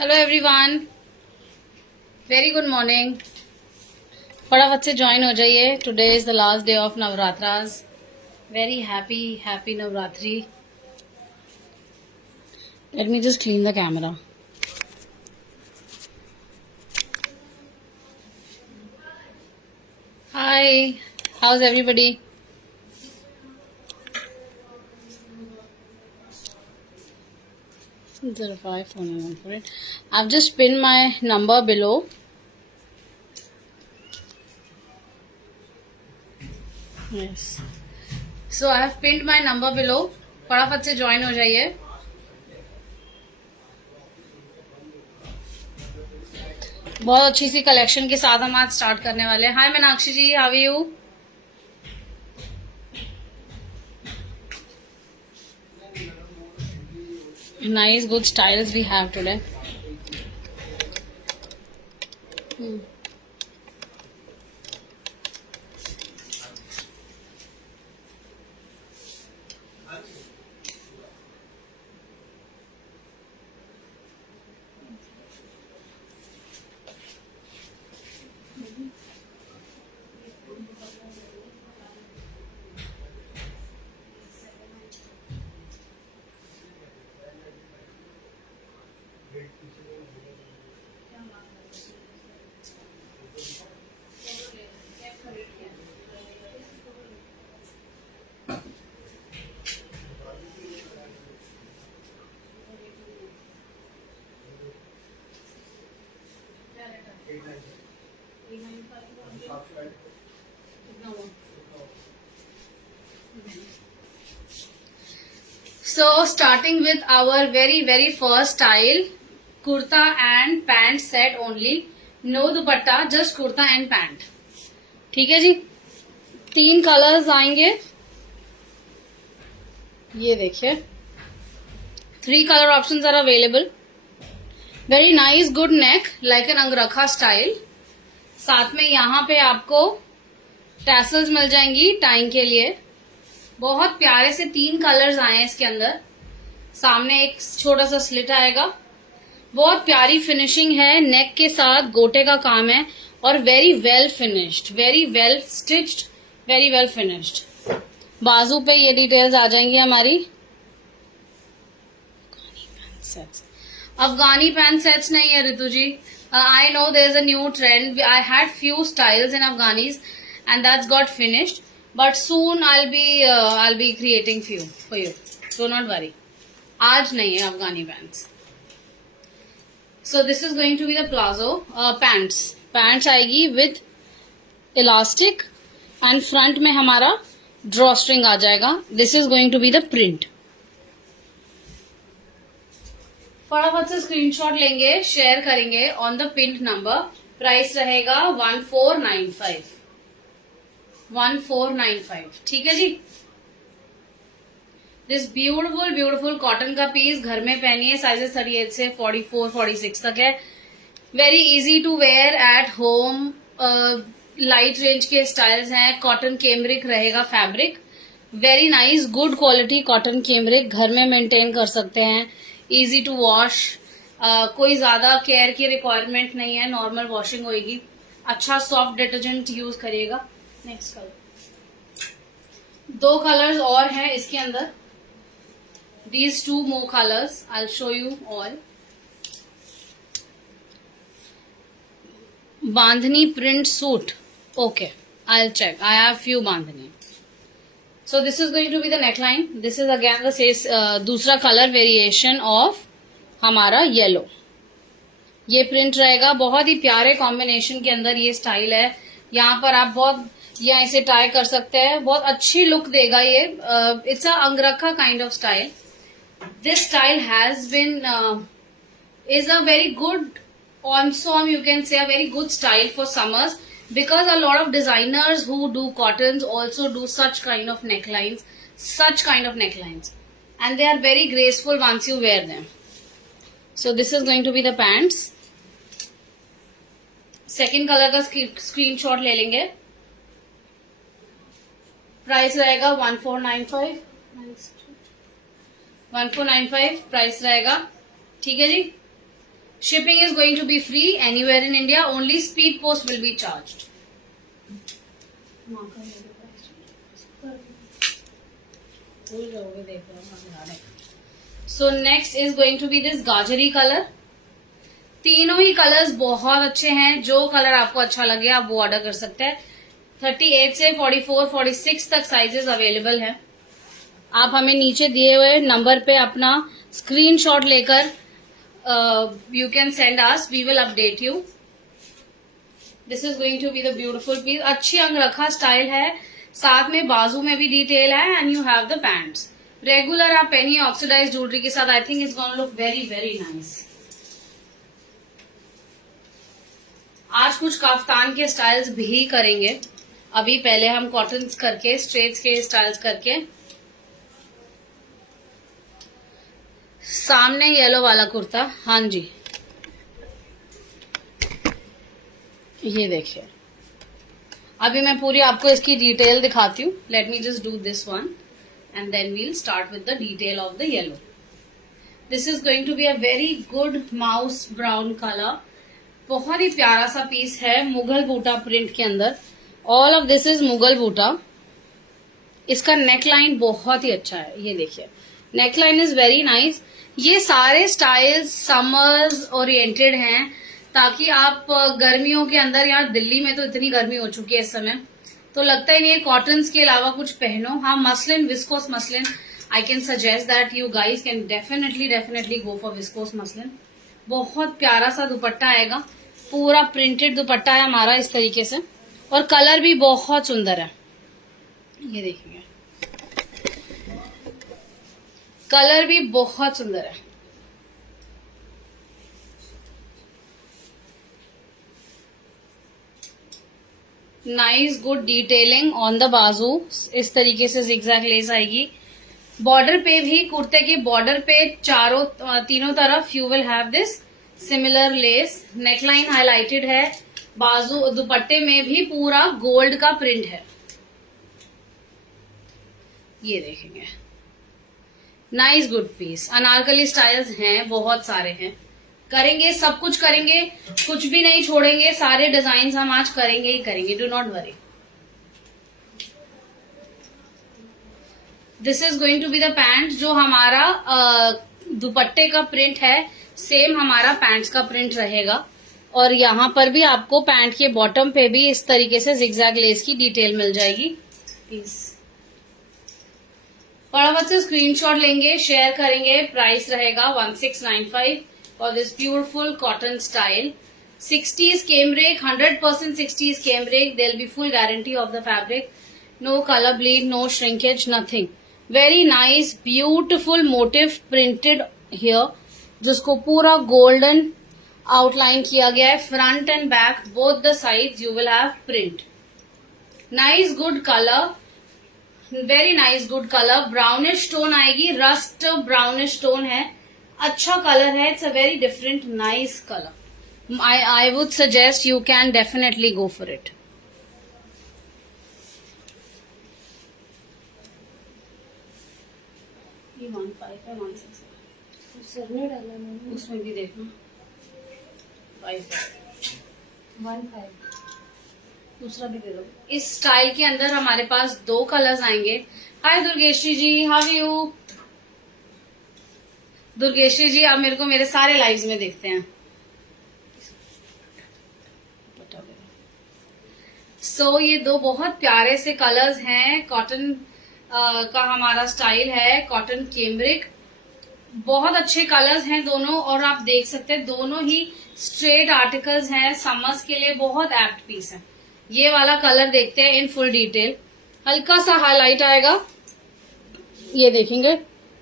Hello everyone, very good morning. फटाफट से join हो जाइए। Today is the last day of Navratras. Very happy happy Navratri. Late me just clean the camera. Hi, how is everybody? I've just pinned my number below. Yes. So I have pinned my number below. फटाफट से join हो जाइए। बहुत अच्छी सी collection के साथ हम आज स्टार्ट करने वाले हैं। Hi Meenakshi ji, how are you? Nice good styles we have today. So starting with our very first style, kurta and pant set only, no dupatta, just kurta and pant. ठीक है जी। 3 कलर्स आएंगे, ये देखिए 3 colour options are available. Very nice good neck like an angrakha style. साथ में यहाँ पे आपको टैसल्स मिल जाएंगी टाइंग के लिए। बहुत प्यारे से 3 कलर्स आए हैं इसके अंदर। सामने एक छोटा सा स्लिट आएगा। बहुत प्यारी फिनिशिंग है, नेक के साथ गोटे का काम है और very well finished, very well stitched, very well finished. बाजू पे ये डिटेल्स आ जाएंगी हमारी। अफगानी पैंट सेट्स नहीं है Ritu ji. I know there is a new trend. I had few styles in Afghanis and that's got finished, but soon I'll be creating few for you, so not worry. आज नहीं है अफगानी pants. So this is going to be the plazo pants आएगी with elastic and front में हमारा draw string आ जाएगा। This is going to be the print. फटाफट से screenshot लेंगे, शेयर करेंगे on the pin number. Price रहेगा 1495। 1495, ठीक है जी। दिस ब्यूटिफुल कॉटन का पीस घर में पहनिए। साइजेस 38 से 44 46 तक है। Very easy to wear at home. Light range के स्टाइल्स हैं। कॉटन केमरिक रहेगा fabric. Very nice good quality cotton cambric, घर में मेंटेन कर सकते हैं। इजी टू वॉश, कोई ज्यादा केयर की रिक्वायरमेंट नहीं है, नॉर्मल वॉशिंग होगी। अच्छा सॉफ्ट डिटर्जेंट यूज करिएगा। नेक्स्ट कलर, 2 कलर्स और हैं इसके अंदर। These 2 more colors, I'll show you all. Bandhani print suit. Okay, I'll check. I have few bandhani. So this is going to be the neckline. This is again the दूसरा color variation of हमारा yellow. ये print रहेगा। बहुत ही प्यारे combination के अंदर ये style है। यहाँ पर आप बहुत यहाँ इसे ट्राई कर सकते हैं, बहुत अच्छी लुक देगा ये। It's a अंगरखा kind of style. This style has been is a very good, also you can say a very good style for summers, because a lot of designers who do cottons also do such kind of necklines, and they are very graceful once you wear them. So this is going to be the pants. Second colour का screenshot ले लेंगे। Price रहेगा 1495। 1495 price रहेगा, ठीक है जी। Shipping is going to be free anywhere in India. Only speed post will be charged. So next is going to be this gajari color. तीनों ही colours बहुत अच्छे हैं. जो कलर आपको अच्छा लगे आप वो ऑर्डर कर सकते हैं. 38 से 44, 46 तक साइजेस अवेलेबल है. आप हमें नीचे दिए हुए नंबर पे अपना स्क्रीनशॉट लेकर you can send us. We will update you. This is going to be the beautiful piece. अच्छी अंग रखा स्टाइल है. साथ में बाजू में भी डिटेल है and you have the pants. Regular आप पेनी ऑक्सीडाइज ज्वेलरी के साथ I think it's gonna look very very nice. आज कुछ काफ्तान के स्टाइल्स भी करेंगे. अभी पहले हम कॉटन्स करके स्ट्रेट्स के स्टाइल्स करके. सामने येलो वाला कुर्ता. हाँ जी, ये देखिए. अभी मैं पूरी आपको इसकी डिटेल दिखाती हूँ. Let me just do this one and then we'll start with the detail of the yellow. This is going to be a very good mouse brown colour. बहुत ही प्यारा सा पीस है मुगल बूटा प्रिंट के अंदर. All of this is Mughal buta. इसका neck line बहुत ही अच्छा है. ये देखिए, neck line is very nice. ये सारे स्टाइल्स समर्स ओरिएंटेड हैं ताकि आप गर्मियों के अंदर, यहाँ दिल्ली में तो इतनी गर्मी हो चुकी है इस समय, तो लगता ही नहीं है कॉटन्स के अलावा कुछ पहनो. हाँ, muslin, viscose muslin, I can suggest that you guys can definitely go for viscose muslin. बहुत प्यारा सा दुपट्टा आएगा. पूरा प्रिंटेड दुपट्टा है हमारा इस तरीके से. और कलर भी बहुत सुंदर है. ये देखिए, कलर भी बहुत सुंदर है. Nice good detailing on the बाजू. इस तरीके से जिगजैग लेस आएगी. बॉर्डर पे भी, कुर्ते के बॉर्डर पे तीनों तरफ you will have this similar less. Neckline highlighted है. बाजू दुपट्टे में भी पूरा गोल्ड का प्रिंट है. ये देखेंगे, nice good piece. Anarkali styles हैं, बहुत सारे हैं. करेंगे, सब कुछ करेंगे, कुछ भी नहीं छोड़ेंगे. सारे डिजाइन हम आज करेंगे ही करेंगे. Do not worry. This is going to be the pant. जो हमारा दुपट्टे का प्रिंट है सेम हमारा पैंट्स का प्रिंट रहेगा. और यहाँ पर भी आपको पैंट के बॉटम पे भी इस तरीके से जिगजैग लेस की डिटेल मिल जाएगी. प्लीज फटाफट से स्क्रीनशॉट लेंगे, शेयर करेंगे. प्राइस रहेगा 1695 for this beautiful cotton style. 60s cambric, 100% 60s cambric. There be full guarantee of the fabric. No colour bleed, no shrinkage, nothing. Very nice beautiful motif printed here, जिसको पूरा golden outline किया गया है. Front and back both the sides you will have print. Nice good colour, very nice good colour. Brownish tone आएगी, rust brownish tone है. अच्छा colour है. It's a very different nice colour. I would suggest you can definitely go for it. ये 15 है, 16 है. उसमें भी देखना 15. दूसरा भी दे दो. इस स्टाइल के अंदर हमारे पास 2 कलर्स आएंगे. हाय दुर्गेश्री जी, हाउ यू? दुर्गेश्री जी, आप मेरे को मेरे सारे लाइव्स में देखते हैं. सो ये 2 बहुत प्यारे से कलर्स हैं. कॉटन का हमारा स्टाइल है, कॉटन कैमरिक. बहुत अच्छे कलर्स हैं दोनों. और आप देख सकते हैं दोनों ही स्ट्रेट आर्टिकल्स हैं. समर्स के लिए बहुत एप्ट पीस है. ये वाला कलर देखते हैं इन फुल डिटेल. हल्का सा हाईलाइट आएगा. ये देखेंगे,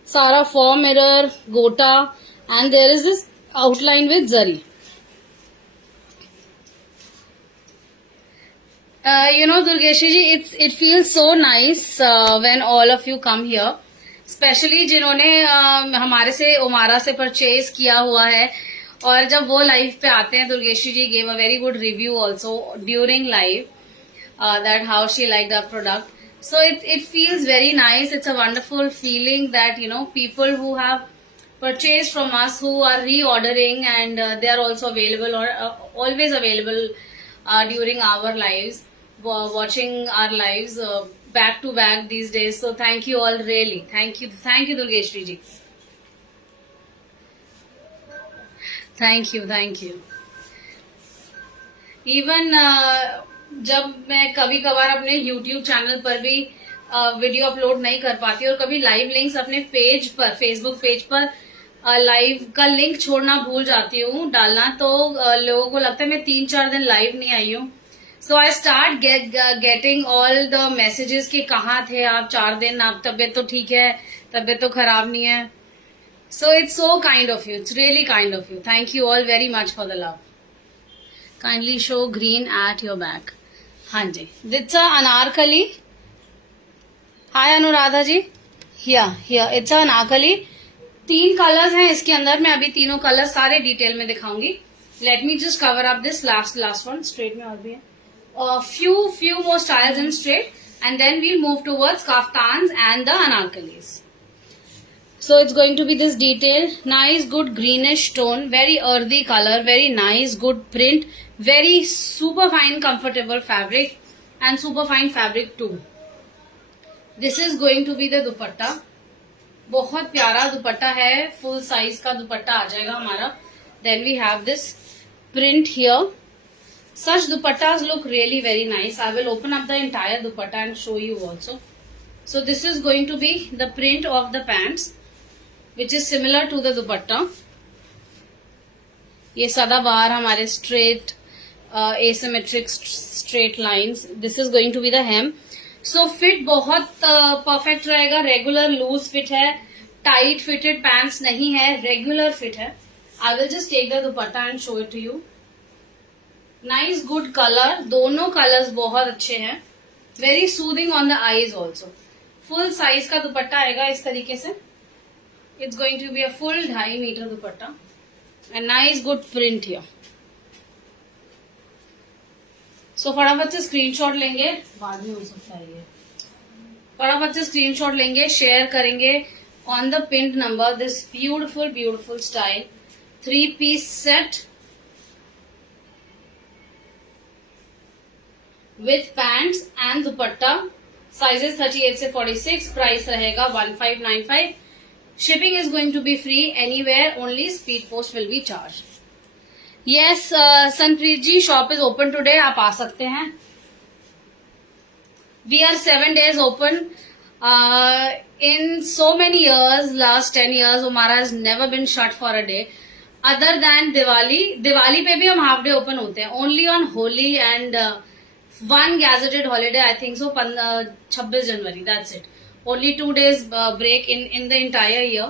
सारा form mirror, gota and there is this outline with zari. You know Durgeshi ji, it feels so nice when all of you come here. Specially जिन्होंने हमारे से ओमारा से परचेज किया हुआ है और जब वो लाइव पे आते हैं. Durgeshi ji gave a very good review also during live that how she like the product. So it feels very nice. It's a wonderful feeling that, you know, people who have purchased from us, who are reordering, and they are also available, or always available during our lives, watching our lives back to back these days. So thank you all, really. Thank you Durgeshri ji. Thank you. Even जब मैं कभी कभार अपने YouTube channel पर भी video upload नहीं कर पाती, और कभी लाइव लिंक्स अपने पेज पर, फेसबुक पेज पर लाइव का लिंक छोड़ना भूल जाती हूँ डालना, तो लोगों को लगता है मैं 3-4 दिन लाइव नहीं आई हूँ. So I start getting all the messages कि कहाँ थे आप 4 दिन, आप तबीयत तो ठीक है, तबीयत तो खराब नहीं है. So it's so kind of you, it's really kind of you. Thank you all very much for the love. Kindly show green at your back. हाँ जी, it's a anarkali. Hi Anuradha ji. Here it's a anarkali. 3 colours हैं इसके अंदर. मैं अभी तीनों colour सारे detail में दिखाऊंगी. Late me just cover up this last one. Straight में और भी है. Few more styles in straight, and then we'll move towards kaftans and the anarkalis. So it's going to be this detail. Nice, good greenish tone, very earthy color, very nice, good print, very super fine, comfortable fabric, and super fine fabric too. This is going to be the dupatta. बहुत प्यारा दुपट्टा है, full size का दुपट्टा आ जाएगा हमारा. Then we have this print here. Such dupattas look really very nice. I will open up the entire dupatta and show you also. So this is going to be the print of the pants, which is similar to the dupatta. ये सदाबहार हमारे straight asymmetric straight lines. This is going to be the hem. So fit बहुत perfect रहेगा. Regular loose fit है, tight fitted pants नहीं है, regular fit है. I will just take the dupatta and show it to you. Nice good colour, दोनों colours बहुत अच्छे हैं. Very soothing on the eyes also. Full size का दुपट्टा आएगा इस तरीके से. It's going to be a full 2.5 metre dupatta and nice good print here. So फटाफट से स्क्रीनशॉट लेंगे, बाद में हो सकता है ये. फटाफट से स्क्रीनशॉट लेंगे, शेयर करेंगे ऑन द पिंड number this beautiful style 3-piece set with pants and dupatta. Sizes 38 से 46. Price रहेगा 1595. Shipping is going to be free anywhere. Only speed post will be charged. Yes, Sanpreet ji, shop is open today. आप आ सकते हैं. We are 7 days open. In so many years, last 10 years, Umara has never been shut for a day. Other than Diwali. Diwali पे भी हम half day open होते हैं. Only on Holi and one gazetted holiday, I think so, 26 January, that's it. Only 2 days break in the entire year.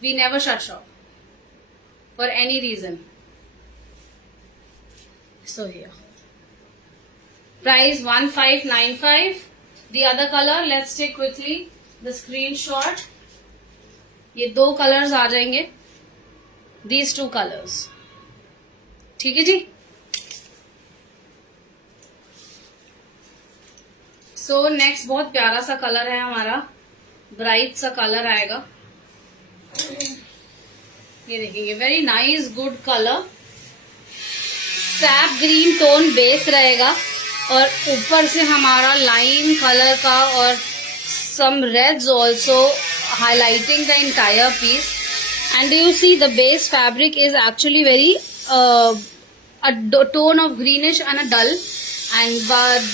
We never shut shop for any reason. So here, price 1595. The other color, let's take quickly the screenshot. ये 2 colors आ जाएंगे. These 2 colors. ठीक है जी. So next बहुत प्यारा सा colour है हमारा, ब्राइट सा कलर आएगा. ये देखेंगे, very nice good colour. Sap green tone base रहेगा और ऊपर से हमारा लाइन कलर का और some reds also highlighting the entire piece. And you see the base fabric is actually very a tone of greenish and a dull. And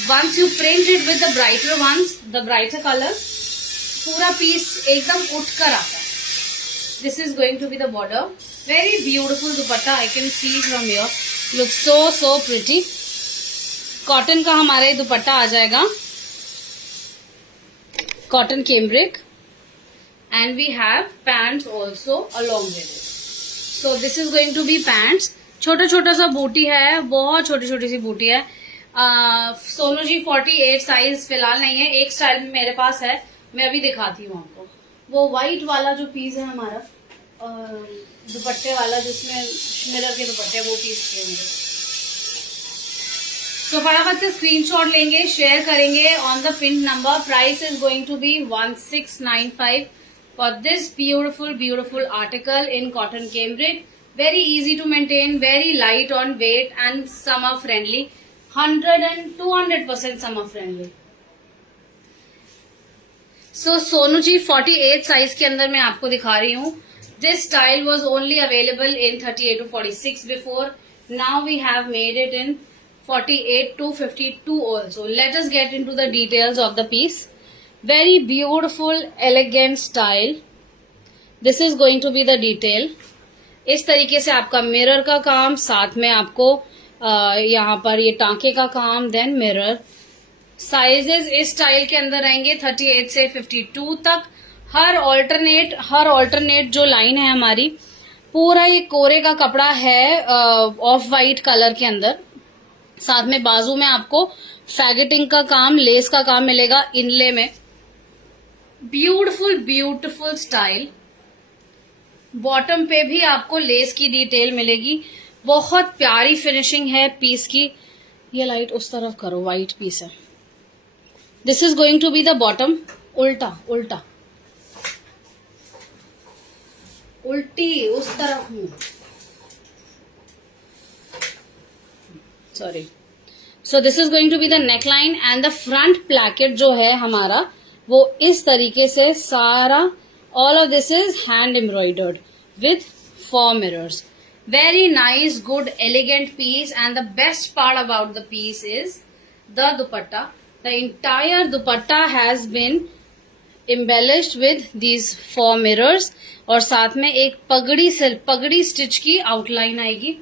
once you print it with the brighter ones, the brighter colors, पूरा piece एकदम उठ कर आता है. This is going to be the border. Very beautiful dupatta. I can see from here. Looks so pretty. Cotton का हमारा ये दुपट्टा आ जाएगा, cotton cambric, and we have pants also along with it. So this is going to be pants. छोटा छोटा सा बूटी है, बहुत छोटी छोटी सी बूटी है. सोनू जी 48 साइज फिलहाल नहीं है, एक स्टाइल में मेरे पास है, मैं अभी दिखाती हूँ आपको. वो व्हाइट वाला जो पीस है हमारा दुपट्टे वाला, जिसमें मिरर के दुपट्टे, वो पीस के होंगे. तो फटाफट से स्क्रीनशॉट लेंगे, शेयर करेंगे on the pin number. Price is going to be 1695. for this beautiful article in cotton cambric. Very easy to maintain, very light on weight and summer friendly. 100 and 200% summer friendly. So Sonu ji 48 size के अंदर मैं आपको दिखा रही हूँ. This style was only available in 38 to 46 before. Now we have made it in 48 to 52 also. Let us get into the details of the piece. Very beautiful, elegant style. This is going to be the detail. इस तरीके से आपका mirror का काम, साथ में आपको यहाँ पर ये टांके का काम, देन मिरर. साइजेस इस स्टाइल के अंदर रहेंगे 38 से 52 तक. हर ऑल्टरनेट जो लाइन है हमारी, पूरा ये कोरे का कपड़ा है ऑफ वाइट कलर के अंदर. साथ में बाजू में आपको फैगेटिंग का काम, लेस का काम मिलेगा इनले में. Beautiful style. बॉटम पे भी आपको लेस की डिटेल मिलेगी. बहुत प्यारी फिनिशिंग है पीस की. ये लाइट उस तरफ करो, व्हाइट पीस है. This is going to be the bottom. उल्टा उल्टी उस तरफ हूं, sorry. So this is going to be the neckline and the front placket जो है हमारा, वो इस तरीके से सारा, all of this is hand embroidered with 4 mirrors. Very nice, good, elegant piece. And the best part about the piece is the dupatta. The entire dupatta has been embellished with these 4 mirrors. और साथ में एक पगड़ी stitch की outline आएगी.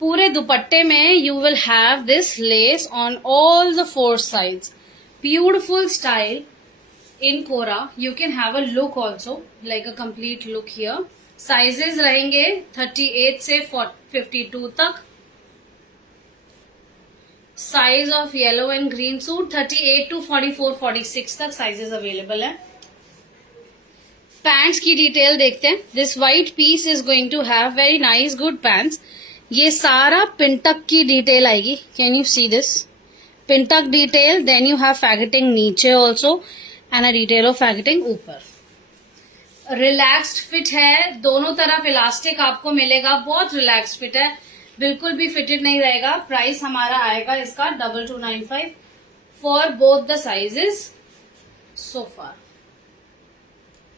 पूरे दुपट्टे में you will have this lace on all the 4 sides. Beautiful style. In Kora, you can have a look also, like a complete look here. Sizes रहेंगे 38 से 52 तक. Size of yellow and green suit 38 to 44-46 तक sizes available है. Pants की detail देखते हैं. This white piece is going to have very nice good pants. ये सारा पिंटक की डिटेल आएगी. Can you see this? Pintuck detail. Then you have faggoting नीचे also. And a detail of faggoting ऊपर. रिलैक्स्ड फिट है, दोनों तरफ इलास्टिक आपको मिलेगा. बहुत रिलैक्स्ड फिट है, बिल्कुल भी फिटेड नहीं रहेगा. प्राइस हमारा आएगा इसका 2295 for both the sizes so far.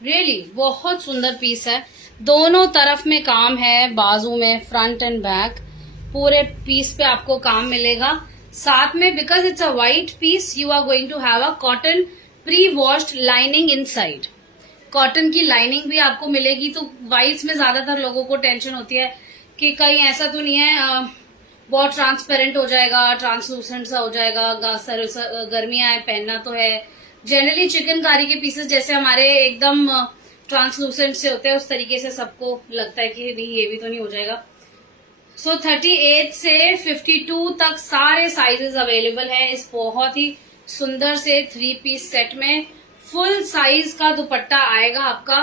Really बहुत सुंदर पीस है. दोनों तरफ में काम है, बाजू में, फ्रंट एंड बैक. पूरे पीस पे आपको काम मिलेगा. साथ में because it's a white piece, you are going to have a cotton pre washed lining inside. Cotton की लाइनिंग भी आपको मिलेगी. तो वाइट्स में ज्यादातर लोगों को टेंशन होती है कि कहीं ऐसा तो नहीं है बहुत ट्रांसपेरेंट हो जाएगा, ट्रांसलूसेंट सा हो जाएगा, गर्मियां है, पहनना तो है. जनरली चिकनकारी के पीसेस जैसे हमारे एकदम ट्रांसलूसेंट से होते हैं, उस तरीके से सबको लगता है कि नहीं ये भी तो नहीं हो जाएगा. सो 38 से 52 तक सारे साइजेस अवेलेबल है इस बहुत ही सुंदर से 3 पीस सेट में. फुल साइज का दुपट्टा आएगा आपका.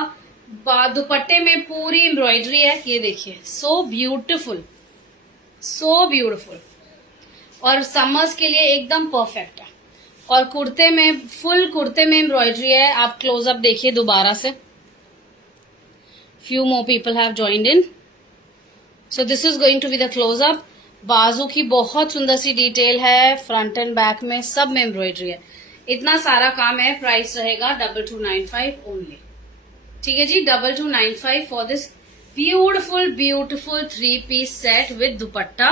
दुपट्टे में पूरी एम्ब्रॉयडरी है, ये देखिए. सो ब्यूटिफुल और समर्स के लिए एकदम परफेक्ट है. और कुर्ते में, फुल कुर्ते में एम्ब्रॉयडरी है. आप क्लोजअप देखिए दोबारा से. Few more people have joined in. So this is going to be the closeup. बाजू की बहुत सुंदर सी डिटेल है, फ्रंट एंड बैक में सब में एम्ब्रॉयडरी है. इतना सारा काम है. प्राइस रहेगा 2295 ओनली. ठीक है जी, 2295 for this beautiful 3 piece set with dupatta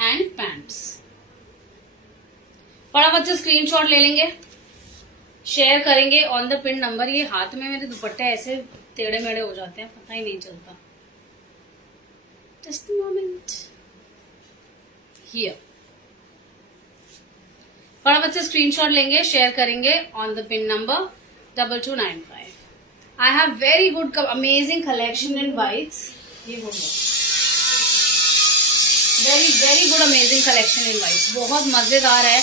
and pants. फटाफट से स्क्रीनशॉट ले लेंगे, शेयर करेंगे ऑन द पिन नंबर. ये हाथ में मेरे दुपट्टे ऐसे टेढ़े मेढ़े हो जाते हैं, पता ही नहीं चलता. Just a moment. Here. फटाफट से स्क्रीनशॉट लेंगे, शेयर करेंगे on the pin number 2295. I have very good, amazing collection in whites. ये हो गया. Very good, amazing collection in whites. बहुत मजेदार है.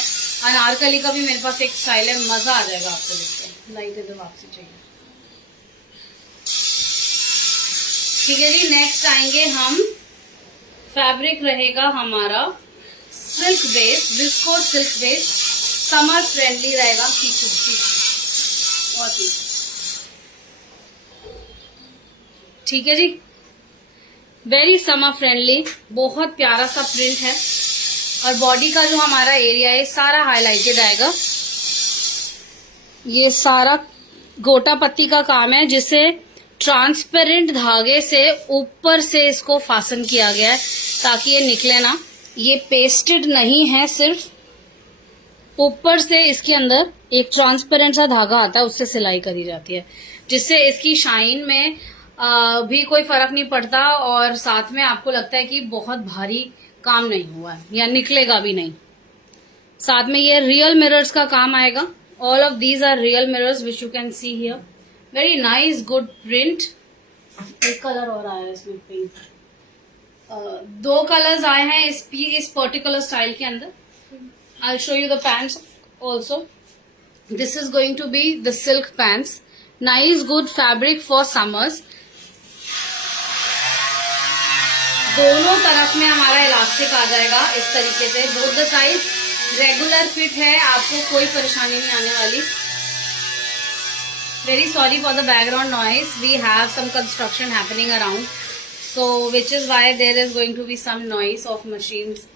अनारकली का भी मेरे पास एक स्टाइल है, मजा आ जाएगा आपको देख के. लाइट इधर वापसी चाहिए. ठीक है जी, नेक्स्ट आएंगे हम. फैब्रिक रहेगा हमारा silk base, viscose silk base. Summer friendly रहेगा. पीछे और पीछे ठीक है जी, वेरी समर फ्रेंडली, बहुत प्यारा सा प्रिंट है। और बॉडी का जो हमारा एरिया है सारा हाईलाइटेड आएगा। ये सारा गोटा पत्ती का काम है, जिसे ट्रांसपेरेंट धागे से ऊपर से इसको फासन किया गया है ताकि ये निकले ना। ये पेस्टेड नहीं है, सिर्फ ऊपर से इसके अंदर एक ट्रांसपेरेंट सा धागा आता है, उससे सिलाई करी जाती है, जिससे इसकी शाइन में भी कोई फर्क नहीं पड़ता और साथ में आपको लगता है कि बहुत भारी काम नहीं हुआ है या निकलेगा भी नहीं। साथ में ये रियल मिरर्स का काम आएगा। All of these are real mirrors which you can see here. Very nice good print. एक कलर और आया है इसमें, पिंक। 2 कलर्स आए हैं इस पर्टिकुलर स्टाइल के अंदर। I show you the pants also. This is going to be the silk pants. Nice good fabric for summers. दोनों तरफ में हमारा इलास्टिक आ जाएगा इस तरीके से, both the side. Regular fit है, आपको कोई परेशानी नहीं आने वाली। Very sorry for the background noise, we have some construction happening around, so which is why there is going to be some noise of machines.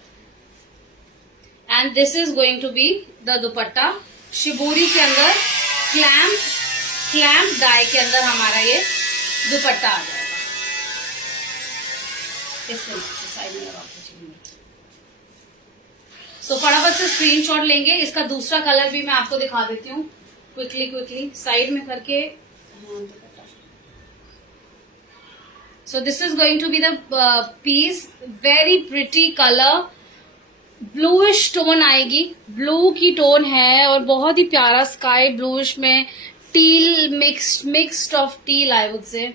And this is going to be the dupatta. Shibori के अंदर clamp die के अंदर हमारा ये दुपट्टा आ जाएगा इस तरीके से, साइड में लगा के। सो फटाफट से स्क्रीनशॉट लेंगे। इसका दूसरा कलर भी मैं आपको दिखा देती हूँ क्विकली साइड में करके। So this is going to be the piece. Very pretty colour, bluish tone आएगी, ब्लू की टोन है और बहुत ही प्यारा स्काई ब्लूइश में teal mixed of teal, I would say.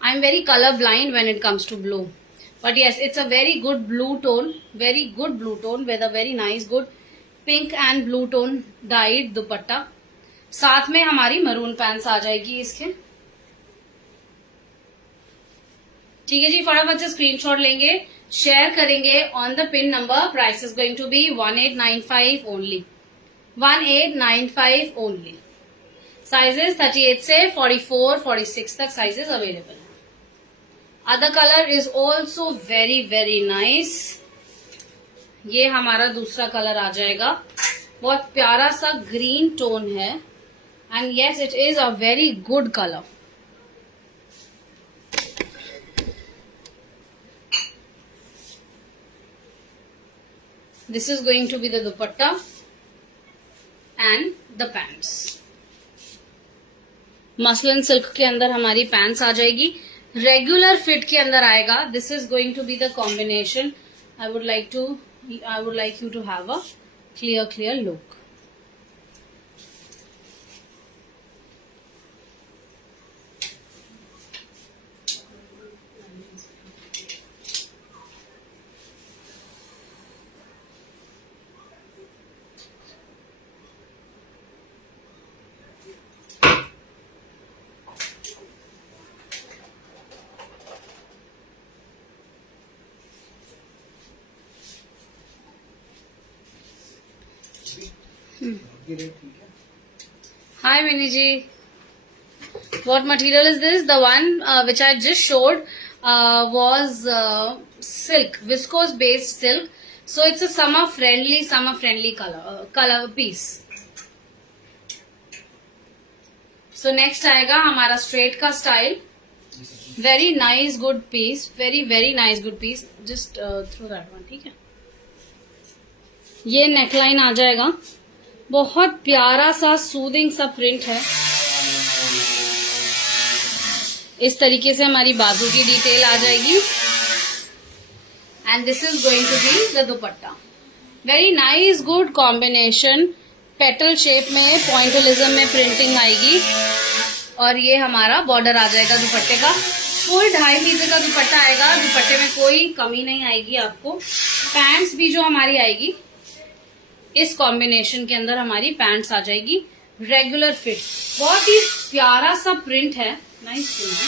I am very colour blind when it comes to blue, but yes, it's a very good blue tone, very good blue tone with a very nice good pink and blue tone dyed दुपट्टा। साथ में हमारी maroon pants आ जाएगी इसके। ठीक है जी, फटाफट से स्क्रीनशॉट लेंगे, शेयर करेंगे on the pin number. Price is going to be 1895 only, 1895 only. Sizes 38 से 44, 46 तक साइजेस अवेलेबल है। Other colour is also very very nice. ये हमारा दूसरा कलर आ जाएगा, बहुत प्यारा सा ग्रीन टोन है and yes it is a very good colour. This is going to be the dupatta and the pants. Muslin silk के अंदर हमारी पैंट्स आ जाएगी, रेगुलर फिट के अंदर आएगा। This is going to be the combination. I would like you to have a clear look. Hi Mini ji, what material is this? The one which I just showed was silk, viscose based silk. So it's a summer friendly color piece. So next आएगा हमारा straight का style. Very nice good piece, very nice good piece. Just throw that one, ठीक है। ये neckline आ जाएगा, बहुत प्यारा सा सूदिंग सा प्रिंट है। इस तरीके से हमारी बाजू की डिटेल आ जाएगी and this is going to be the dupatta. Very nice good combination, petal shape में पॉइंटलिज्म में प्रिंटिंग आएगी और ये हमारा बॉर्डर आ जाएगा दुपट्टे का। फुल 2.5 मीटर का दुपट्टा आएगा, दुपट्टे में कोई कमी नहीं आएगी आपको। पैंट्स भी जो हमारी आएगी इस कॉम्बिनेशन के अंदर हमारी पैंट्स आ जाएगी रेगुलर फिट। बहुत ही प्यारा सा प्रिंट है, नाइस प्रिंट है।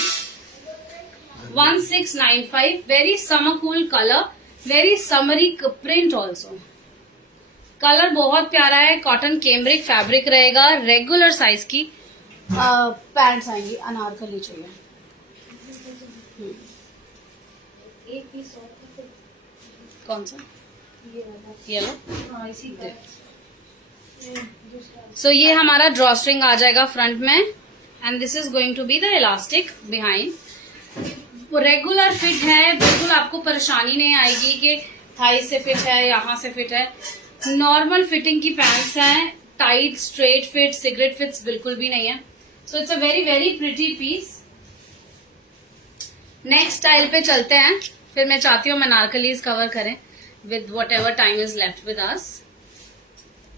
1695, very summer cool colour, very summary print also. Colour बहुत प्यारा है, कॉटन केम्ब्रिक फैब्रिक रहेगा, रेगुलर साइज की पैंट्स आएंगी, अनारकली चाहिए। एक पीस और तो फिर कौन सा? ये वाला। येलो। हाँ इसी का दूसरा। सो ये हमारा ड्रॉ स्ट्रिंग आ जाएगा फ्रंट में and this is going to be the elastic behind. Regular fit है, बिल्कुल आपको परेशानी नहीं आएगी कि थाई से फिट है, यहाँ से फिट है। नॉर्मल फिटिंग की पैंट्स हैं, tight straight fit, cigarette fits बिल्कुल भी नहीं है। So it's a very very pretty piece. Next style पे चलते हैं, फिर मैं चाहती हूँ अनारकलीज कवर करें with whatever time is left with us.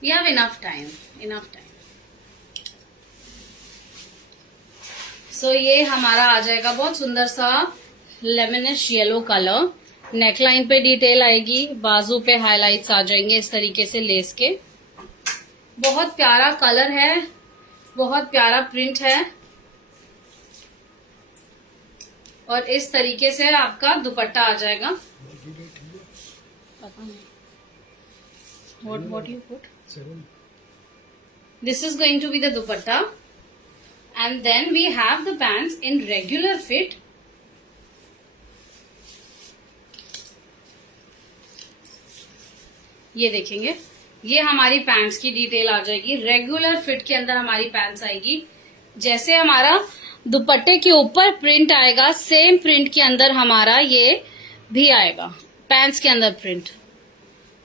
We have enough time, enough time. सो ये हमारा आ जाएगा बहुत सुंदर सा लेमनिश येलो कलर। नेकलाइन पे डिटेल आएगी, बाजू पे हाइलाइट्स आ जाएंगे इस तरीके से लेस के। बहुत प्यारा कलर है, बहुत प्यारा प्रिंट है और इस तरीके से आपका दुपट्टा आ जाएगा। पता नहीं what you put? This is going to be the dupatta and then we have the pants in regular fit. ये देखेंगे, ये हमारी पैंट्स की डिटेल आ जाएगी। रेगुलर फिट के अंदर हमारी पैंट्स आएगी। जैसे हमारा दुपट्टे के ऊपर प्रिंट आएगा, सेम प्रिंट के अंदर हमारा ये भी आएगा, पैंट्स के अंदर प्रिंट।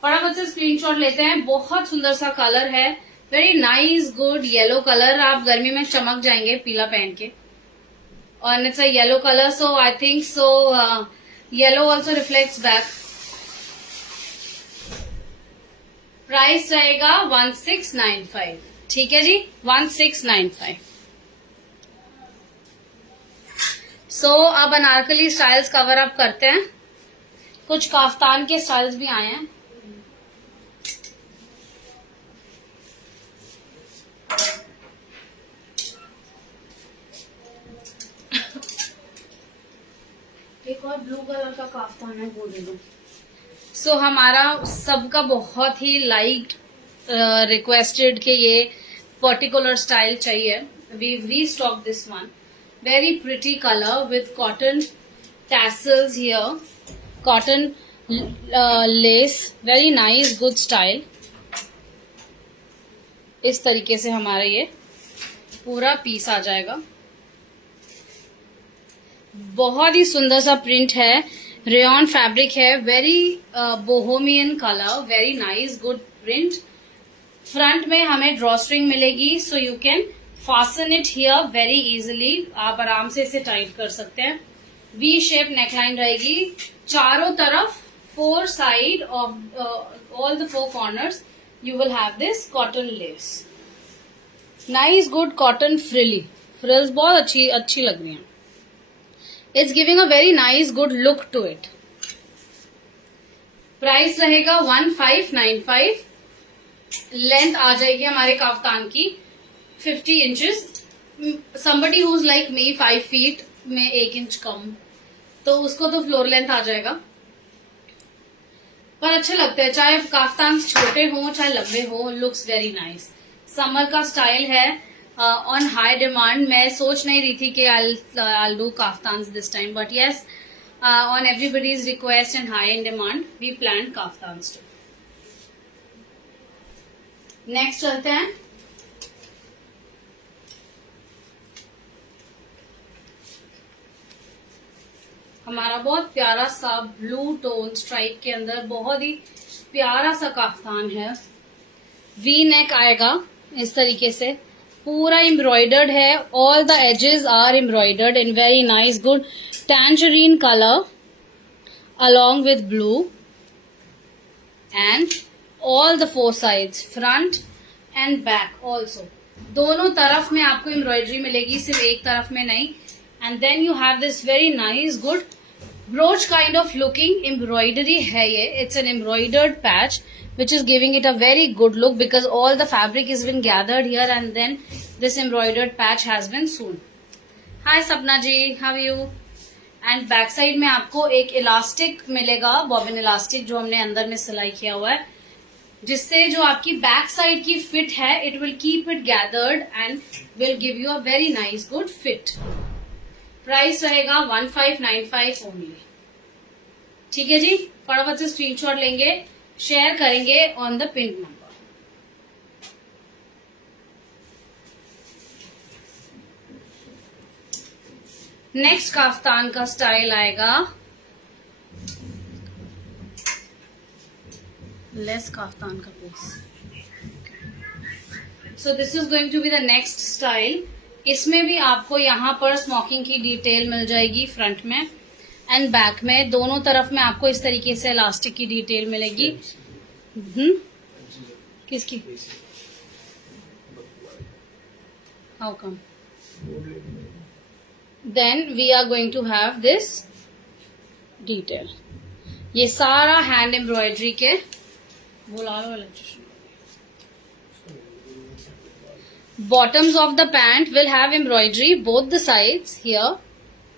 फटाफट से स्क्रीनशॉट लेते हैं। बहुत सुंदर सा कलर है, very nice good yellow colour. आप गर्मी में चमक जाएंगे पीला पहन के। और it's a yellow colour, so I think so yellow also reflects back. Price रहेगा 1695। ठीक है जी, 1695। सो अब अनारकली स्टाइल्स कवर अप करते हैं। कुछ काफ्तान के स्टाइल्स भी आए हैं। एक और ब्लू कलर का काफ्तान है, वो दे दो। सो हमारा सबका बहुत ही लाइक रिक्वेस्टेड के ये पर्टिकुलर स्टाइल चाहिए। We restock this one. Very pretty colour with cotton tassels here, cotton lace, very nice good style. इस तरीके से हमारा ये पूरा पीस आ जाएगा। बहुत ही सुंदर सा प्रिंट है, रेयॉन फैब्रिक है, very Bohemian colour, very nice good print. Front में हमें ड्रॉ स्ट्रिंग मिलेगी, so you can fasten it here very easily. आप आराम से इसे टाइट कर सकते हैं। वी शेप नेकलाइन रहेगी, चारों तरफ four side of all the four corners you will have this cotton lace. Nice good cotton frilly, frills बहुत अच्छी लग रही हैं। It's giving a very nice good look to it. Price रहेगा 1595। Length आ जाएगी हमारे काफ्तान की 50 inches. somebody who's like me 5 feet में 1 इंच कम, तो उसको तो फ्लोर लेंथ आ जाएगा। पर अच्छे लगते हैं, चाहे काफ्तान छोटे हों चाहे लंबे हों, लुक्स वेरी नाइस। समर का स्टाइल है, ऑन हाई डिमांड। मैं सोच नहीं रही थी कि I'll do kaftans this time, but yes, on everybody's request and high in demand, we planned kaftans too. Next चलते हैं। हमारा बहुत प्यारा सा ब्लू टोन स्ट्राइप के अंदर बहुत ही प्यारा सा काफ्तान है। वी नेक आएगा इस तरीके से, पूरा एम्ब्रॉयडर्ड है। All the edges are embroidered in very nice good tangerine color along with blue, and all the four sides, front and back also, दोनों तरफ में आपको एम्ब्रॉयडरी मिलेगी, सिर्फ एक तरफ में नहीं। And then you have this very nice good brooch kind of looking embroidery है ये। It's an embroidered patch which is giving it a very good look because all the fabric has been gathered here and then this embroidered patch has been sewn. Hi Sapna ji, how are you? And back side में आपको एक elastic मिलेगा, bobbin elastic जो हमने अंदर में सिलाई किया हुआ है, जिससे जो आपकी बैक साइड की फिट है it will keep it gathered and will give you a very nice good fit. Price रहेगा 1595 ओनली। ठीक है जी, फटाफट से स्क्रीनशॉट लेंगे, शेयर करेंगे on the pin number. Next kaftan का स्टाइल आएगा लेस काफ्तान का piece. So this is going to be the next style. इसमें भी आपको यहाँ पर स्मोकिंग की डिटेल मिल जाएगी फ्रंट में एंड बैक में, दोनों तरफ में आपको इस तरीके से इलास्टिक की डिटेल मिलेगी। किसकी? How come? Then we are going to have this detail. ये सारा हैंड एम्ब्रॉयडरी के, बुला लो electrician. Bottoms of the pant will have embroidery both the sides,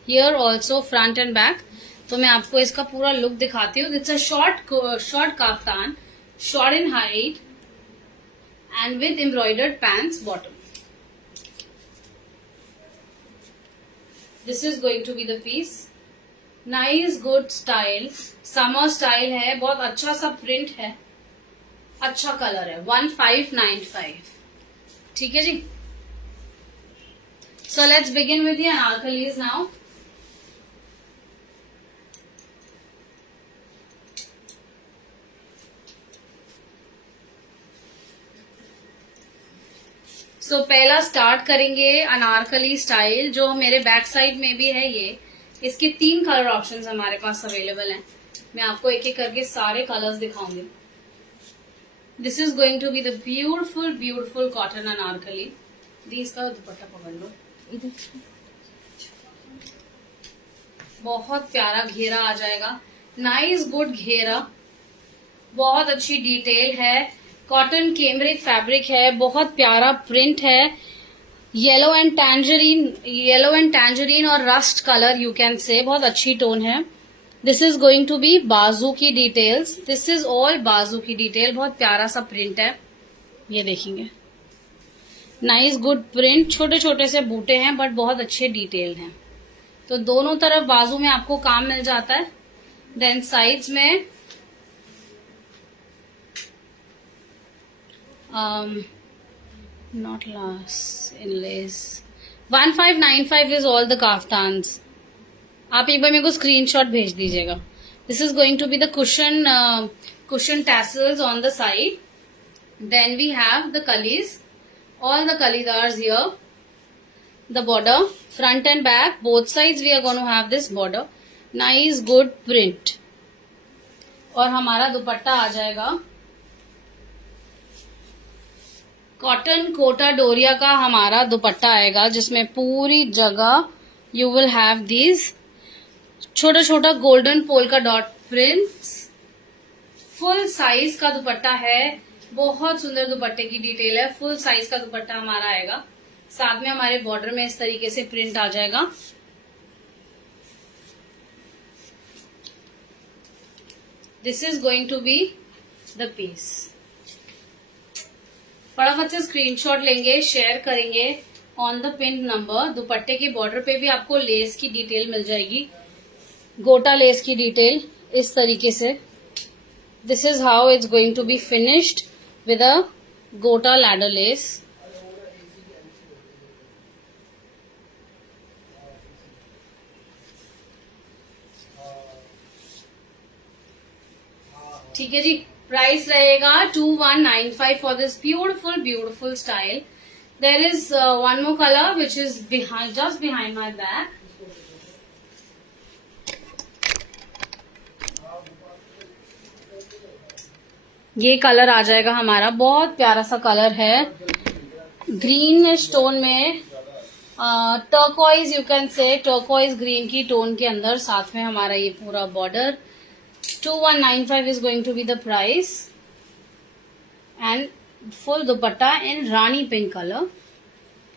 here also front and back। तो मैं आपको इसका पूरा लुक दिखाती हूँ। It's a short kaftan, short in height and with embroidered pants bottom। This is going to be the piece। Nice good style, summer style है, बहुत अच्छा सा प्रिंट है, अच्छा कलर है। 1595। ठीक है जी। So let's begin with the anarkalis now. So पहला स्टार्ट करेंगे अनारकली स्टाइल, जो मेरे बैक साइड में भी है। ये इसके 3 कलर ऑप्शंस हमारे पास अवेलेबल हैं। मैं आपको एक एक करके सारे कलर्स दिखाऊंगी। This is going to be the beautiful beautiful cotton anarkali. दी इसका दुपट्टा पकड़ लो, बहुत प्यारा घेरा आ जाएगा, नाइस गुड घेरा, बहुत अच्छी डिटेल है, कॉटन कैमरिक फैब्रिक है, बहुत प्यारा प्रिंट है। येलो एंड टैंजरीन और rust colour you can say, बहुत अच्छी टोन है। This is going to be बाजू की डिटेल्स। दिस इज ऑल बाजू की डिटेल, बहुत प्यारा सा प्रिंट है। ये देखेंगे, नाइस गुड प्रिंट, छोटे छोटे से बूटे हैं बट बहुत अच्छे डिटेल हैं। तो दोनों तरफ बाजू में आपको काम मिल जाता है। देन साइड्स में not last inlace. 1595 is all the kaftans. आप एक बार मेरे को स्क्रीनशॉट भेज दीजिएगा। This is going to be the cushion tassels on the side. Then we have the kalis, all the kalidars here, the border front and back both sides we are going to have this border, nice good print। और हमारा दुपट्टा आ जाएगा cotton Kota डोरिया का, हमारा दुपट्टा आएगा जिसमें पूरी जगह यू विल हैव दीज छोटा छोटा golden polka dot prints. Full size का दुपट्टा है, बहुत सुंदर दुपट्टे की डिटेल है। फुल साइज का दुपट्टा हमारा आएगा, साथ में हमारे बॉर्डर में इस तरीके से प्रिंट आ जाएगा। This is going to be the piece. फटाफट से स्क्रीनशॉट लेंगे, शेयर करेंगे ऑन द पिन नंबर। दुपट्टे के बॉर्डर पे भी आपको लेस की डिटेल मिल जाएगी, गोटा लेस की डिटेल इस तरीके से। This is how it's going to be finished with a gota ladder lace। ठीक है जी। प्राइस रहेगा 2195 for this beautiful beautiful style. There is one more colour which is behind, just behind my back. ये colour आ जाएगा हमारा, बहुत प्यारा सा कलर है, ग्रीन स्टोन में, turquoise you can say, turquoise green की टोन के अंदर, साथ में हमारा ये पूरा border. 2195 is going to be the price and full dupatta in rani pink colour.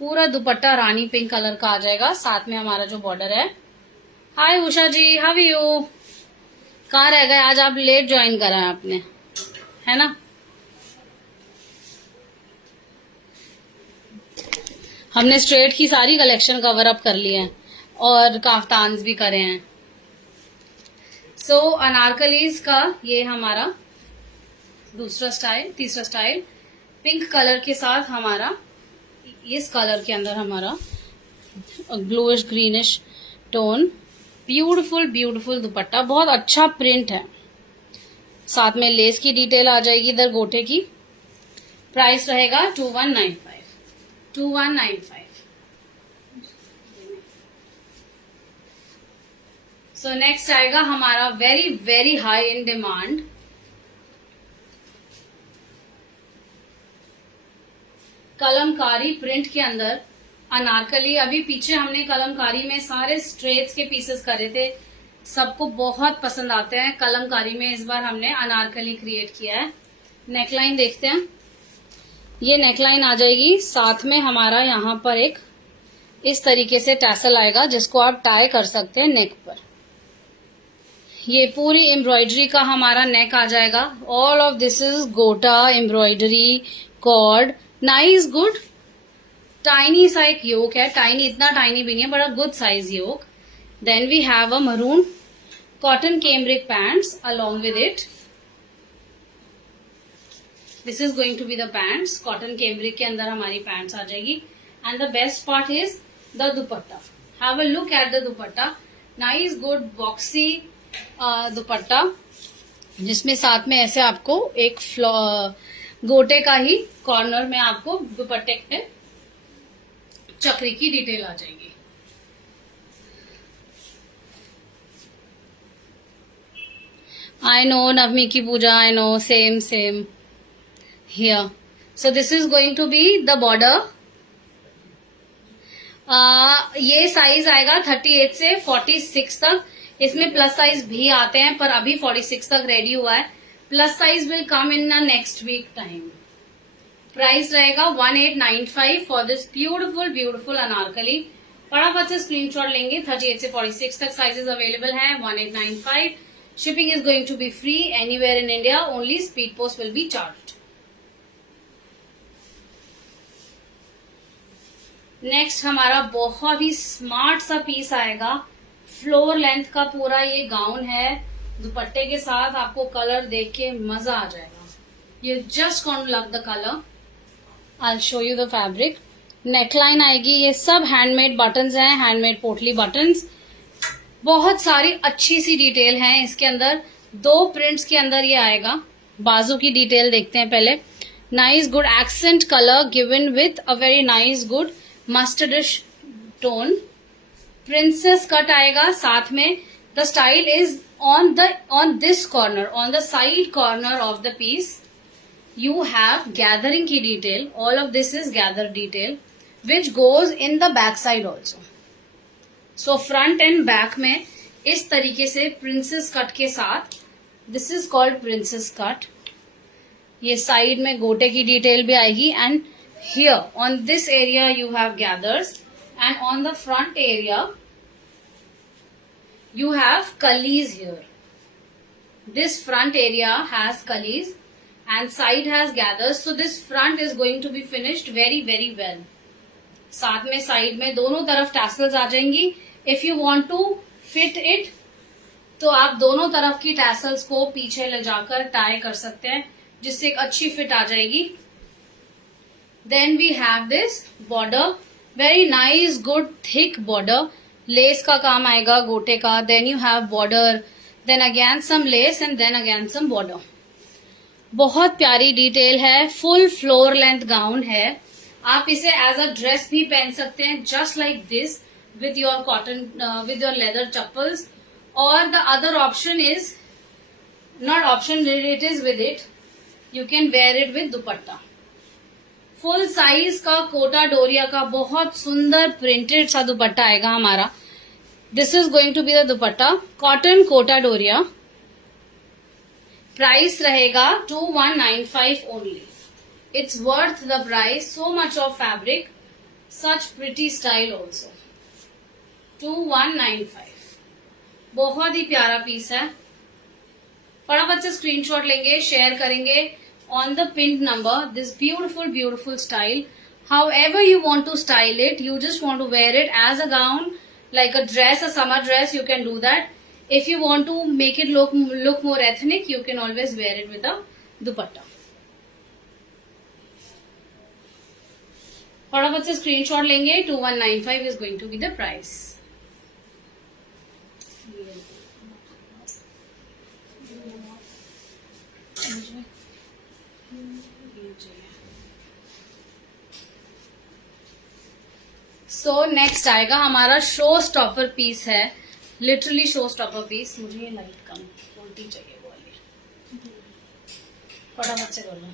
पूरा दुपट्टा रानी पिंक कलर का आ जाएगा, साथ में हमारा जो बॉर्डर है। हाय उषा जी, हाउ यू? कहाँ रह गए आज आप? लेट ज्वाइन करा है आपने, है ना? हमने स्ट्रेट की सारी कलेक्शन कवर अप कर ली है और काफ्तान्स भी करे हैं। सो अनारकलीज का ये हमारा तीसरा स्टाइल पिंक कलर के साथ हमारा इस कलर के अंदर हमारा glowish greenish tone, beautiful beautiful dupatta, बहुत अच्छा प्रिंट है, साथ में लेस की डिटेल आ जाएगी इधर गोटे की। प्राइस रहेगा 2195। सो नेक्स्ट आएगा हमारा very very high in demand Kalamkari print के अंदर अनारकली। अभी पीछे हमने कलमकारी में सारे स्ट्रेट्स के पीसेस करे थे, सबको बहुत पसंद आते हैं। कलमकारी में इस बार हमने अनारकली क्रिएट किया है। नेकलाइन देखते हैं, ये नेकलाइन आ जाएगी, साथ में हमारा यहाँ पर एक इस तरीके से टैसल आएगा जिसको आप टाई कर सकते हैं नेक पर। ये पूरी एम्ब्रॉयडरी का हमारा नेक आ जाएगा। All of this is gota embroidery cord, nice good tiny सा एक योक है, टाइनी इतना टाइनी भी नहीं है, बड़ा good size yoke. Then we have a maroon cotton cambric pants along with it. This is going to be the pants, cotton cambric के अंदर हमारी पैंट्स आ जाएगी। And the best part is the dupatta. Have a look at the dupatta, nice good boxy dupatta, जिसमें साथ में ऐसे आपको एक गोटे का ही कॉर्नर में आपको दुपट्टे पे चक्री की डिटेल आ जाएगी। आई नो नवमी की पूजा, I know same here. So this is going to be the border. ये साइज आएगा 38 से 46 तक। इसमें प्लस साइज भी आते हैं पर अभी 46 तक रेडी हुआ है। Plus size will come in the next week time. Price रहेगा 1895 for this beautiful beautiful anarkali. फटाफट से स्क्रीनशॉट लेंगे, 38 से 46 तक साइजेस अवेलेबल हैं। 1895। Shipping is going to be free anywhere in India, only speed post will be charged. Next हमारा बहुत ही स्मार्ट सा पीस आएगा, फ्लोर लेंथ का पूरा ये गाउन है, दुपट्टे के साथ आपको कलर देख के मजा आ जाएगा। ये just can't love the colour. I'll show you the fabric. Neckline आएगी, ये सब हैंडमेड बटन्स हैं, हैंडमेड पोटली बटन्स। बहुत सारी अच्छी सी डिटेल है इसके अंदर। 2 प्रिंट्स के अंदर ये आएगा। बाजू की डिटेल देखते हैं पहले। Nice good accent colour given with a very nice good mustardish tone. Princess cut आएगा साथ में। The style is on this corner, on the side corner of the piece you have gathering की detail. All of this is gather detail which goes in the back side also. So front and back में इस तरीके से princess cut के साथ, this is called princess cut. ये side में गोटे की detail भी आएगी and here on this area you have gathers and on the front area you have cullies here. This front area has cullies and side has gathers, so this front is going to be finished very very well. साथ में side में दोनों तरफ tassels आ जाएंगी। If you want to fit it तो आप दोनों तरफ की टैसल्स को पीछे ले जाकर टाई कर सकते हैं, जिससे एक अच्छी फिट आ जाएगी। Then we have this border, very nice good thick border, lace का काम आएगा गोटे का। Then you have border, then again some lace and then again some border. बहुत प्यारी डिटेल है, फुल फ्लोर लेंथ गाउन है। आप इसे एज अ ड्रेस भी पहन सकते हैं, just like this with your cotton with your leather chappals. और the other option is not option, it is with it, you can wear it with dupatta. Full size का कोटा डोरिया का बहुत सुंदर प्रिंटेड सा दुपट्टा आएगा हमारा। This is going to be the dupatta, cotton Kota Doria. Price रहेगा 2195 only. It's worth the price, so much of fabric, such pretty style also. 2195, बहुत ही प्यारा पीस है। फटाफट से स्क्रीनशॉट लेंगे, शेयर करेंगे on the pinned number this beautiful beautiful style. However you want to style it, you just want to wear it as a gown, like a dress, a summer dress, you can do that. If you want to make it look more ethnic, you can always wear it with a dupatta. फटाफट से screenshot लेंगे. 2195 is going to be the price. So next आएगा हमारा show stopper piece है. Literally show stopper piece. मुझे ये light कम quality चाहिए वो वाली. फटाफट से कर लो.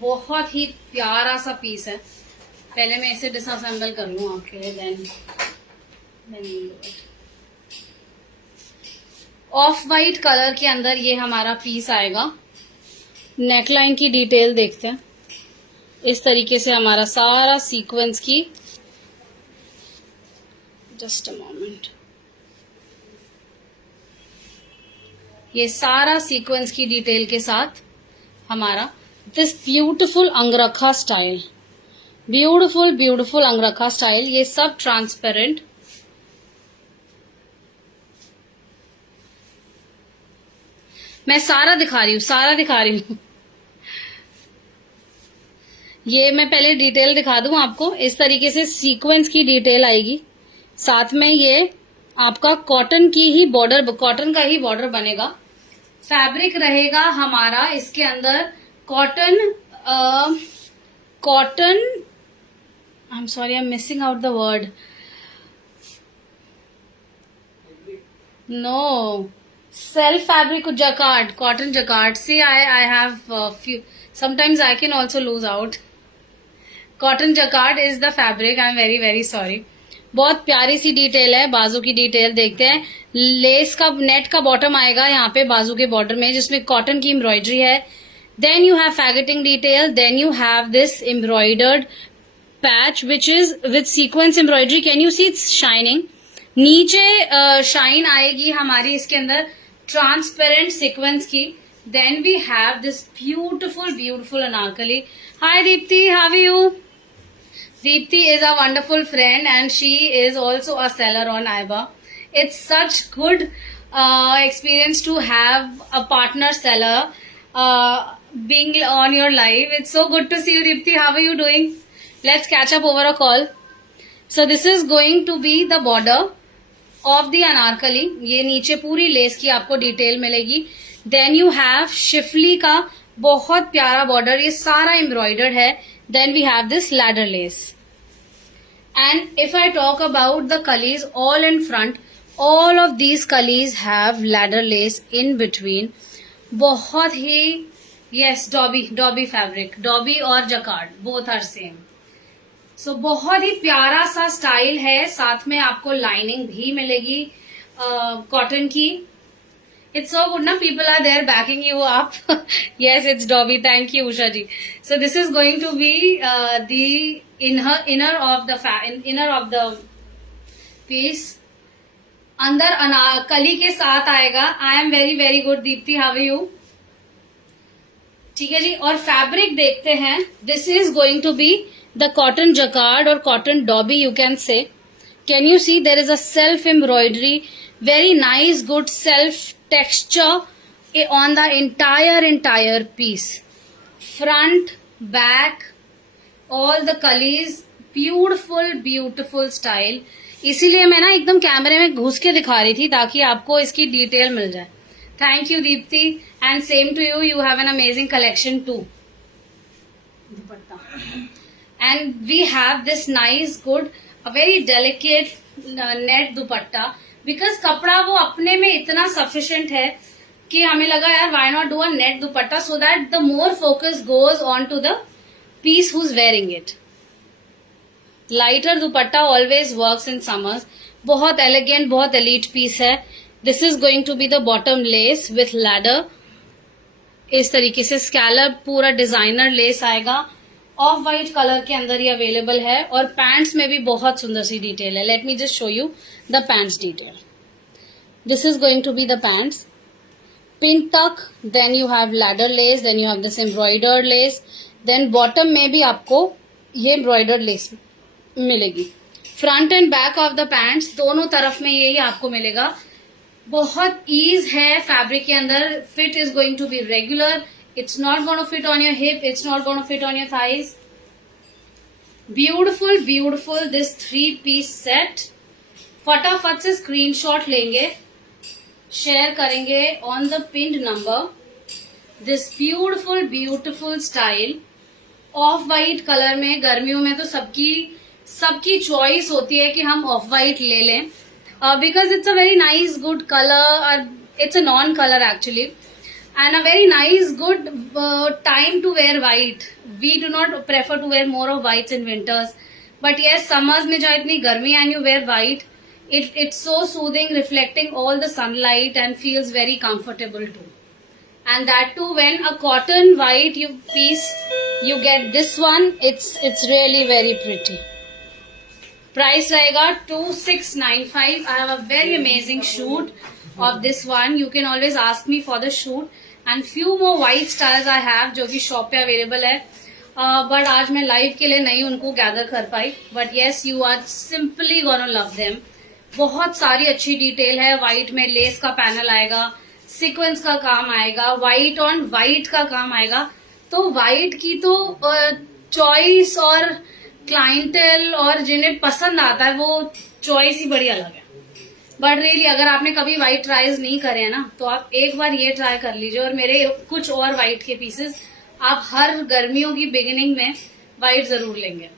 बहुत ही प्यारा सा पीस है. पहले मैं इसे डिसअसेंबल कर लूं आपके लिए. देन ऑफ वाइट कलर के अंदर ये हमारा पीस आएगा. नेकलाइन की डिटेल देखते हैं. इस तरीके से हमारा सारा सीक्वेंस की. Just a moment. ये सारा सीक्वेंस की डिटेल के साथ हमारा this beautiful अंगरखा style. Beautiful अंगरखा style. ये सब ट्रांसपेरेंट. मैं सारा दिखा रही हूँ. ये मैं पहले डिटेल दिखा दूं आपको. इस तरीके से सीक्वेंस की डिटेल आएगी. साथ में ये आपका कॉटन का ही बॉर्डर बनेगा. फैब्रिक रहेगा हमारा इसके अंदर cotton. I am sorry, I am missing out the word. No, self fabric jacquard, cotton jacquard. See, I have few. Sometimes I can also lose out. Cotton jacquard is the fabric. I am very sorry. बहुत प्यारी सी detail है. बाजू की detail देखते हैं. Less का net का bottom आएगा यहाँ पे बाजू के बॉर्डर में, जिसमें कॉटन की एम्ब्रॉयडरी है. Then you have faggoting detail. Then you have this embroidered patch which is with sequins embroidery. Can you see it's shining. नीचे शाइन आएगी हमारी इसके अंदर ट्रांसपेरेंट सीक्वेंस की. Then we have this beautiful anarkali. Hi Deepti, how are you? Deepti is a wonderful friend and she is also a seller on Aiba. It's such good experience to have a partner seller being on your live. It's so good to see you, Deepti. How are you doing? Let's catch up over a call. So this is going to be the border of the anarkali. ये नीचे पूरी less की आपको detail मिलेगी. Then you have Schiffli का बहुत प्यारा border. ये सारा एम्ब्रॉयडर्ड है. Then we have this ladder lace. And if I talk about the cullies all in front, all of these cullies have ladder lace in between. बहुत ही yes, Dobby fabric, Dobby और jacquard both are same. So बहुत ही प्यारा सा style है. साथ में आपको लाइनिंग भी मिलेगी कॉटन की. It's so good, na? People are there backing you up. Yes, it's Dobby. Thank you, Usha ji. So this is going to be the inner of the piece. अंदर अनारकली के साथ आएगा. I am very good, Deepti. How are you? ठीक है जी. और fabric देखते हैं. This is going to be the cotton jacquard or cotton Dobby, you can say. Can you see there is a self embroidery, very nice, good self texture on the entire piece. Front, back, all the cullies, beautiful style. इसीलिए मैं ना एकदम कैमरे में घुस के दिखा रही थी ताकि आपको इसकी डिटेल मिल जाए. Thank you Deepti and same to you. You have an amazing collection too. And we have this nice good a very delicate net dupatta. Because कपड़ा वो अपने में इतना सफिशिएंट है कि हमें लगा यार why not do a net dupatta so that the more focus goes on to the piece who's wearing it. Lighter dupatta always works in summers. बहुत elegant, बहुत elite piece है. This is going to be the bottom lace with ladder. इस तरीके से scallop पूरा designer less आएगा. Of white colour के अंदर ये अवेलेबल है. और पैंट्स में भी बहुत सुंदर सी डिटेल है. Let me just show you the pants detail. This is going to be the pants. Pin tuck, then you have ladder lace, then you have this embroidered lace. Then bottom में भी आपको ये embroidered lace मिलेगी. Front and back of the pants दोनों तरफ में यही आपको मिलेगा. बहुत ईज है फैब्रिक के अंदर. Fit is going to be regular. It's not going to fit on your hip. It's not going to fit on your thighs. Beautiful beautiful this 3-piece set. फटाफट से स्क्रीनशॉट लेंगे, शेयर करेंगे on the pinned number. This beautiful beautiful style off white colour में. गर्मियों में तो सबकी choice होती है कि हम ऑफ वाइट ले लें, because it's a very nice good colour. It's a non colour actually, and a very nice good time to wear white. We do not prefer to wear more of whites in winters, but yes summers में जहाँ इतनी गर्मी and you wear white, it's so soothing, reflecting all the sunlight and feels very comfortable too. And that too when a cotton white piece you get this one, it's really very pretty. Price रहेगा 2695. I have a very amazing shoot of this one. You can always ask me for the shoot, and few more white styles I have जो कि shop पे available है. But आज मैं live के लिए नहीं उनको gather कर पाई. But yes, you are simply gonna love them. बहुत सारी अच्छी डिटेल है. व्हाइट में लेस का पैनल आएगा, सीक्वेंस का काम आएगा, व्हाइट ऑन व्हाइट का काम आएगा. तो व्हाइट की तो चॉइस और क्लाइंटेल और जिन्हें पसंद आता है वो चॉइस ही बड़ी अलग है. बट रियली अगर आपने कभी व्हाइट ट्राइज नहीं करे हैं ना, तो आप एक बार ये ट्राई कर लीजिए. और मेरे कुछ और व्हाइट के पीसेस आप हर गर्मियों की बिगिनिंग में व्हाइट जरूर लेंगे.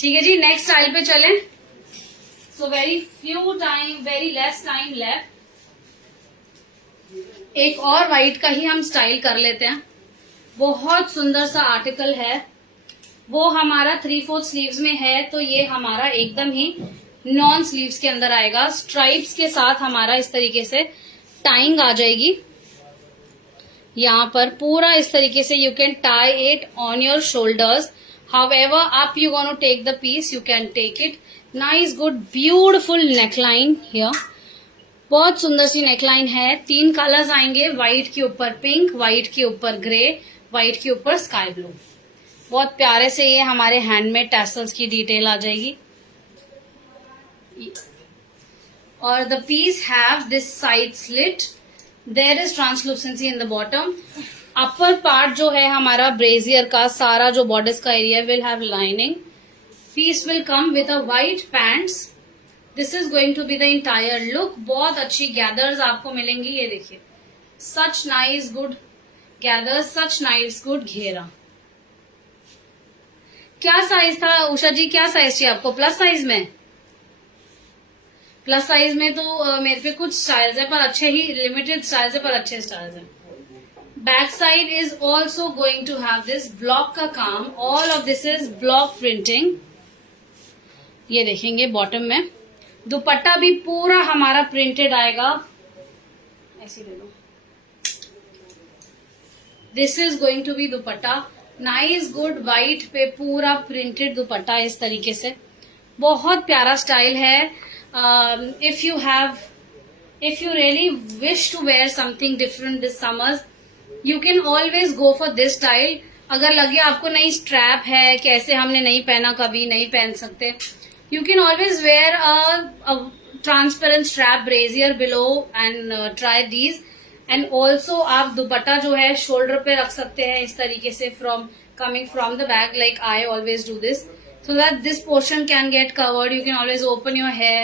ठीक है जी, नेक्स्ट स्टाइल पे चलें. So very less time left. एक और व्हाइट का ही हम स्टाइल कर लेते हैं. बहुत सुंदर सा आर्टिकल है. वो हमारा 3/4 स्लीव्स में है, तो ये हमारा एकदम ही नॉन स्लीव्स के अंदर आएगा. स्ट्राइप्स के साथ हमारा इस तरीके से टाइंग आ जाएगी. यहाँ पर पूरा इस तरीके से you can tie it on your shoulders. However, up you gonna take the piece, you can take it. Nice, good, beautiful neckline here. बहुत सुंदर सी नेकलाइन है. 3 कलर्स आएंगे. व्हाइट के ऊपर पिंक, व्हाइट के ऊपर ग्रे, व्हाइट के ऊपर स्काई ब्लू. बहुत प्यारे से ये हमारे हैंडमेड टैसल्स की डिटेल आ जाएगी. और the piece have this side slit. There is translucency in the bottom. Upper part जो है हमारा ब्रेजियर का सारा जो बॉर्डर्स का area will have lining. Piece will come with a white pants. This is going to be the entire look. बहुत अच्छी gathers आपको मिलेंगी. ये देखिए, such nice good gathers, such nice good ghera. क्या साइज था उषा जी? क्या साइज चाहिए आपको? प्लस साइज में? प्लस साइज में तो मेरे पे कुछ स्टाइल्स है, पर अच्छे ही लिमिटेड स्टाइल्स है, पर अच्छे स्टाइल्स है. Back side is also going to have this block का काम. ऑल ऑफ दिस इज ब्लॉक प्रिंटिंग. ये देखेंगे बॉटम में. दुपट्टा भी पूरा हमारा प्रिंटेड आएगा. ऐसे ले लो. This is going to be dupatta. Nice good white पे पूरा प्रिंटेड दुपट्टा इस तरीके से. बहुत प्यारा स्टाइल है. If you really wish to wear something different this summers, you can always go for this style. अगर लगे आपको नहीं स्ट्रैप है, कैसे हमने नहीं पहना, कभी नहीं पहन सकते, you can always wear a transparent strap Brazier below and try these. And also आप दुपट्टा जो है शोल्डर पे रख सकते हैं इस तरीके से, coming from the back, like I always do this, so that this portion can get covered. You can always open your hair,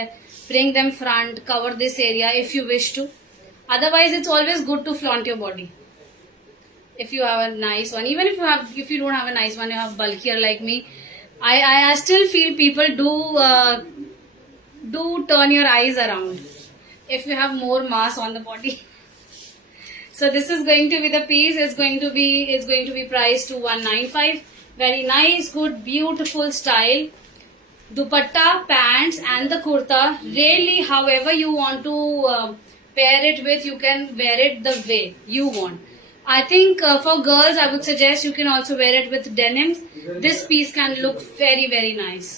bring them front, cover this area if you wish to. Otherwise, it's always good to flaunt your body. If you have a nice one, even if you don't have a nice one, you have bulkier like me. I still feel people do turn your eyes around if you have more mass on the body. So this is going to be the piece. It's going to be priced to 195. Very nice, good, beautiful style. Dupatta, pants and the kurta. Really, however you want to pair it with, you can wear it the way you want. I think for girls, I would suggest you can also wear it with denims. This piece can look very, very nice.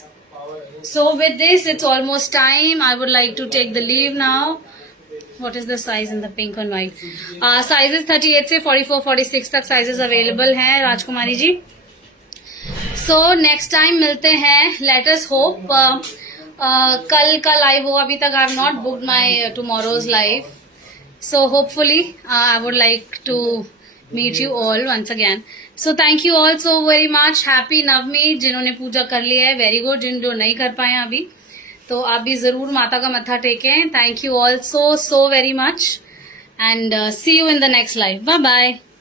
So with this, it's almost time. I would like to take the leave now. What is the size in the pink and white? Sizes 38 से 44, 46 तक sizes available हैं राजकुमारी जी. So next time मिलते हैं. Let us hope कल का live हो. अभी तक I have not booked my tomorrow's live. So hopefully I would like to meet you all once again. So thank you all so very much. Happy नवमी. जिन्होंने पूजा कर लिया है वेरी गुड. जिन जो नहीं कर पाए अभी तो आप भी जरूर माता का मत्था टेकें. Thank you all so very much and see you in the next live. Bye bye.